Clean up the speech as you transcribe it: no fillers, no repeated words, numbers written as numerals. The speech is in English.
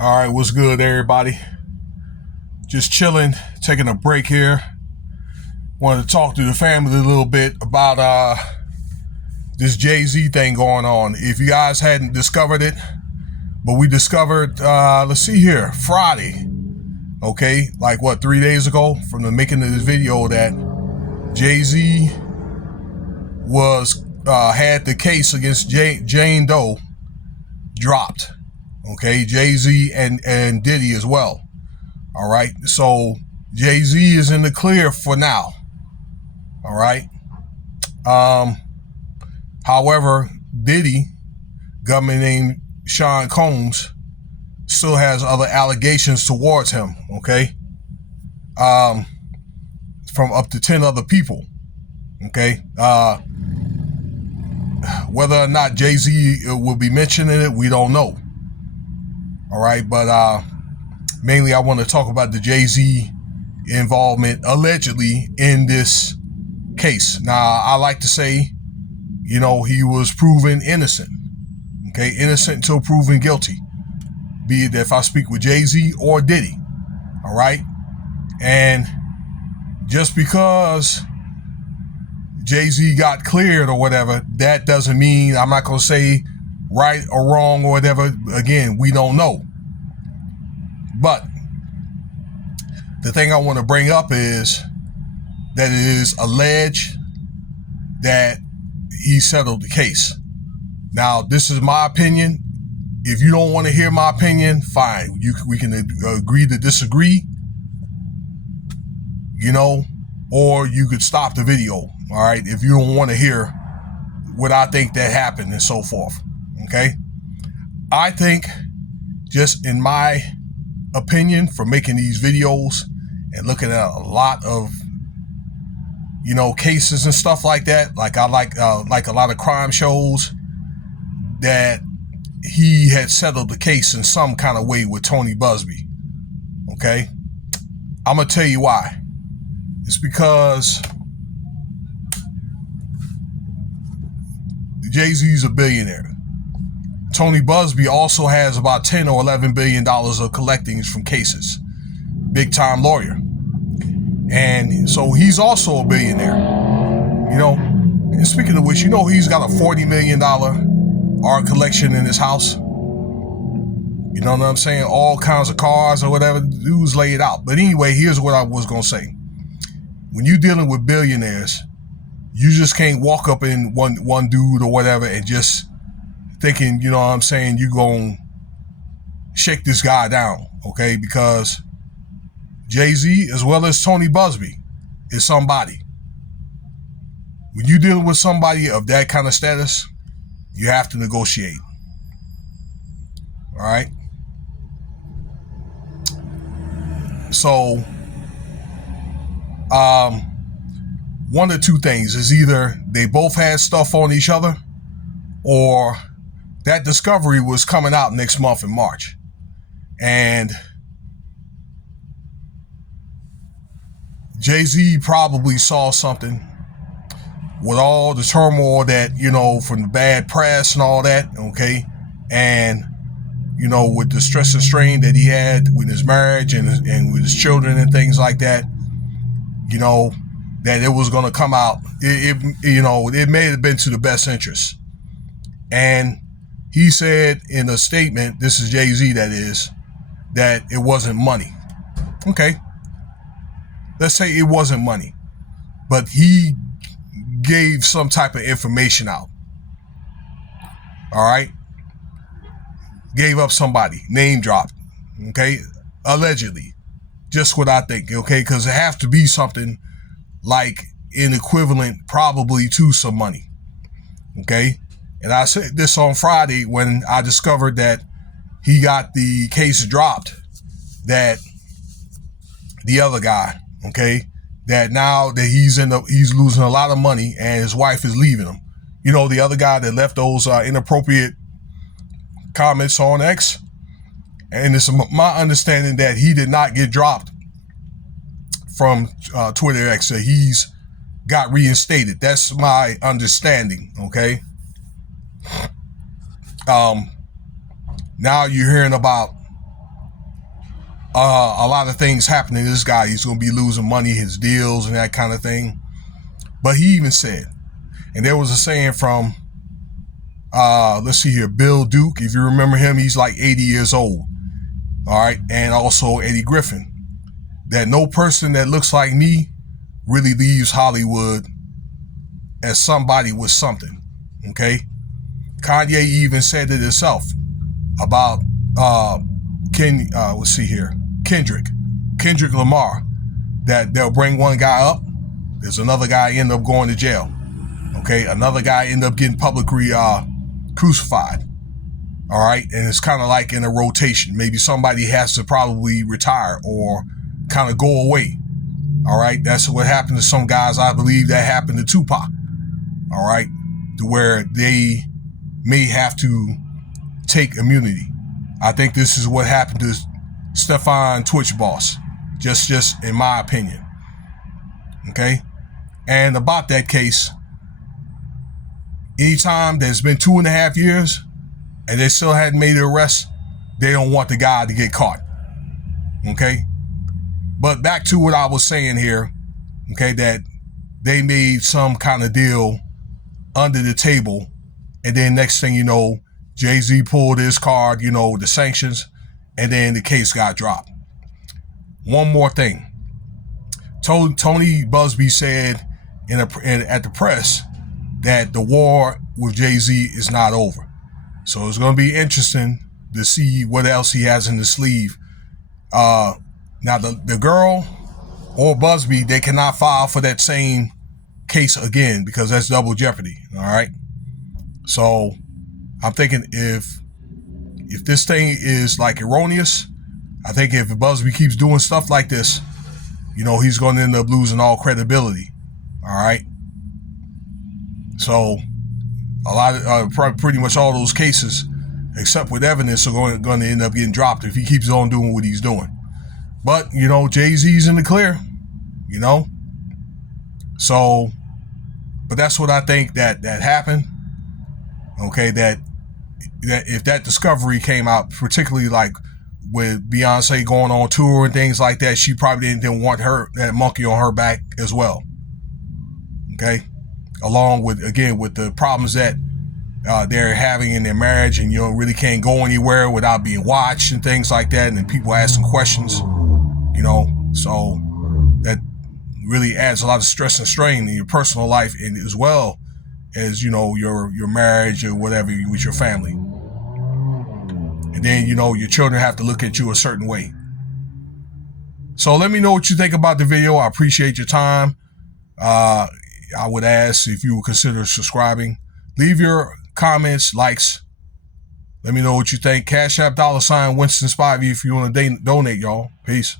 All right, what's good, everybody? Just chilling, taking a break here. Wanted to talk to the family a little bit about this JayZ thing going on. If you guys hadn't discovered it, but we discovered, let's see here, Friday, okay, like what, 3 days ago from the making of this video, that JayZ was had the case against Jane Doe dropped. Okay, JayZ and Diddy as well. All right, so JayZ is in the clear for now. All right. However, Diddy, government named Sean Combs, still has other allegations towards him. Okay, from up to 10 other people. Okay, whether or not JayZ will be mentioning it, we don't know. All right, but mainly I want to talk about the JayZ involvement allegedly in this case. Now, I like to say, he was proven innocent. Okay, innocent until proven guilty. Be it if I speak with JayZ or Diddy. All right, and just because JayZ got cleared or whatever, that doesn't mean I'm not going to say right or wrong or whatever. Again, we don't know. But the thing I want to bring up is that it is alleged that he settled the case. Now, this is my opinion. If you don't want to hear my opinion, fine. We can agree to disagree, or you could stop the video, all right, if you don't want to hear what I think that happened and so forth, okay? I think, just in my opinion, for making these videos and looking at a lot of, cases and stuff like that, like I like a lot of crime shows, that he had settled the case in some kind of way with Tony Busby, okay? I'm going to tell you why. It's because JayZ's a billionaire. Tony Busby also has about 10 or $11 billion of collectings from cases. Big time lawyer. And so he's also a billionaire. And speaking of which, he's got a $40 million art collection in his house. You know what I'm saying? All kinds of cars or whatever. The dude's laid out. But anyway, here's what I was going to say. When you're dealing with billionaires, you just can't walk up in one dude or whatever and just thinking, you're going to shake this guy down, okay? Because JayZ, as well as Tony Busby, is somebody. When you're dealing with somebody of that kind of status, you have to negotiate. All right? So, one of two things is either they both had stuff on each other, or that discovery was coming out next month in March. And JayZ probably saw something with all the turmoil that, from the bad press and all that, okay? And, with the stress and strain that he had with his marriage and with his children and things like that, that it was going to come out. It may have been to the best interest. And he said in a statement, this is JayZ that is, that it wasn't money. Okay. Let's say it wasn't money, but he gave some type of information out. All right. Gave up somebody, name dropped. Okay. Allegedly. Just what I think. Okay. Because it has to be something like an equivalent probably to some money. Okay. And I said this on Friday when I discovered that he got the case dropped, that the other guy, okay, that now that he's losing a lot of money and his wife is leaving him. The other guy that left those inappropriate comments on X. And it's my understanding that he did not get dropped from Twitter X. That he's got reinstated. That's my understanding, okay? Now you're hearing about a lot of things happening to this guy. He's going to be losing money, his deals and that kind of thing. But he even said, and there was a saying from, let's see here, Bill Duke. If you remember him, he's like 80 years old. All right. And also Eddie Griffin, that no person that looks like me really leaves Hollywood as somebody with something. Okay. Kanye even said it himself about let's see here, Kendrick Lamar, that they'll bring one guy up, there's another guy end up going to jail. Okay, another guy end up getting publicly crucified. All right, and it's kind of like in a rotation. Maybe somebody has to probably retire or kind of go away. All right, that's what happened to some guys. I believe that happened to Tupac. All right, to where they may have to take immunity. I think this is what happened to Stefan Twitch Boss, just in my opinion. Okay, and about that case, anytime there's been 2.5 years and they still hadn't made an arrest, they don't want the guy to get caught. Okay, but back to what I was saying here. Okay, that they made some kind of deal under the table, and then next thing you know, JayZ pulled his card, the sanctions, and then the case got dropped. One more thing. Tony Busby said at the press that the war with JayZ is not over. So it's going to be interesting to see what else he has in the sleeve. Now, the girl or Busby, they cannot file for that same case again because that's double jeopardy. All right. So I'm thinking if this thing is like erroneous, I think if Busby keeps doing stuff like this, he's going to end up losing all credibility. All right. So a lot of pretty much all those cases, except with evidence, are going to end up getting dropped if he keeps on doing what he's doing. But JayZ's in the clear. So, but that's what I think that happened. Okay, that if that discovery came out, particularly like with Beyonce going on tour and things like that, she probably didn't want that monkey on her back as well. Okay, along with the problems that they're having in their marriage, and really can't go anywhere without being watched and things like that, and then people asking questions. So that really adds a lot of stress and strain in your personal life, and as well as your marriage or whatever with your family. And then your children have to look at you a certain way. So let me know what you think about the video. I appreciate your time. I would ask if you would consider subscribing. Leave your comments, likes. Let me know what you think. Cash App $Winston Spivey if you want to donate, y'all. Peace.